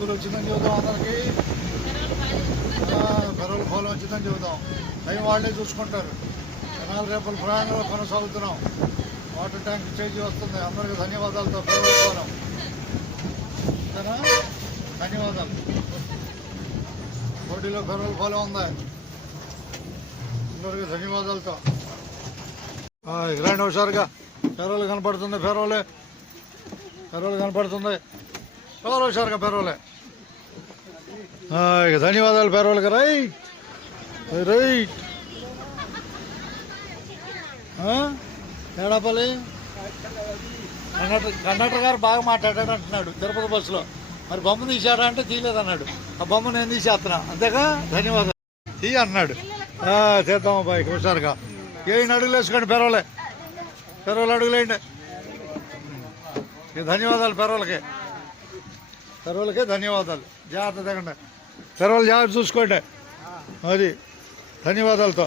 డబ్బులు వచ్చిందని చెబుతాం అందరికి. పెరవల ఫలం వచ్చిందని చెబుతాం. టైం వాళ్ళే చూసుకుంటారు. 4 రేపుల ప్రయాణంలో కొనసాగుతున్నాం. వాటర్ ట్యాంక్ చేంజ్ వస్తుంది. అందరికీ ధన్యవాదాలతో పెరవల ఫలం. ధన్యవాదాలు. పోటీలో పెరవల ఫలం ఉంది. అందరికీ ధన్యవాదాలతో. ఇలాంటి హుషారుగా పెరవలు కనపడుతుంది. పెరవలు కనపడుతుంది. చాలా హుషారుగా పెరవలే. ఇక ధన్యవాదాలు పెరవలకి. Right right. ఏడాపల్లి కండక్టర్ గారు బాగా మాట్లాడాడు అంటున్నాడు తిరుపతి బస్సులో. మరి బొమ్మ తీశాడా అంటే తీయలేదన్నాడు. ఆ బొమ్మ నేను తీసేస్తున్నా అంతేగా. ధన్యవాదాలు. తీయ అన్నాడు. చేద్దాం అబ్బాయి హుషారుగా. 7 అడుగులు వేసుకోండి పెరవలే. పెరవలు అడుగులేండి. ధన్యవాదాలు పెరవలకే ధన్యవాదాలు. జాగ్రత్త తగ్గండి. పెరవలు జాగ్రత్త చూసుకోండి. అది ధన్యవాదాలతో.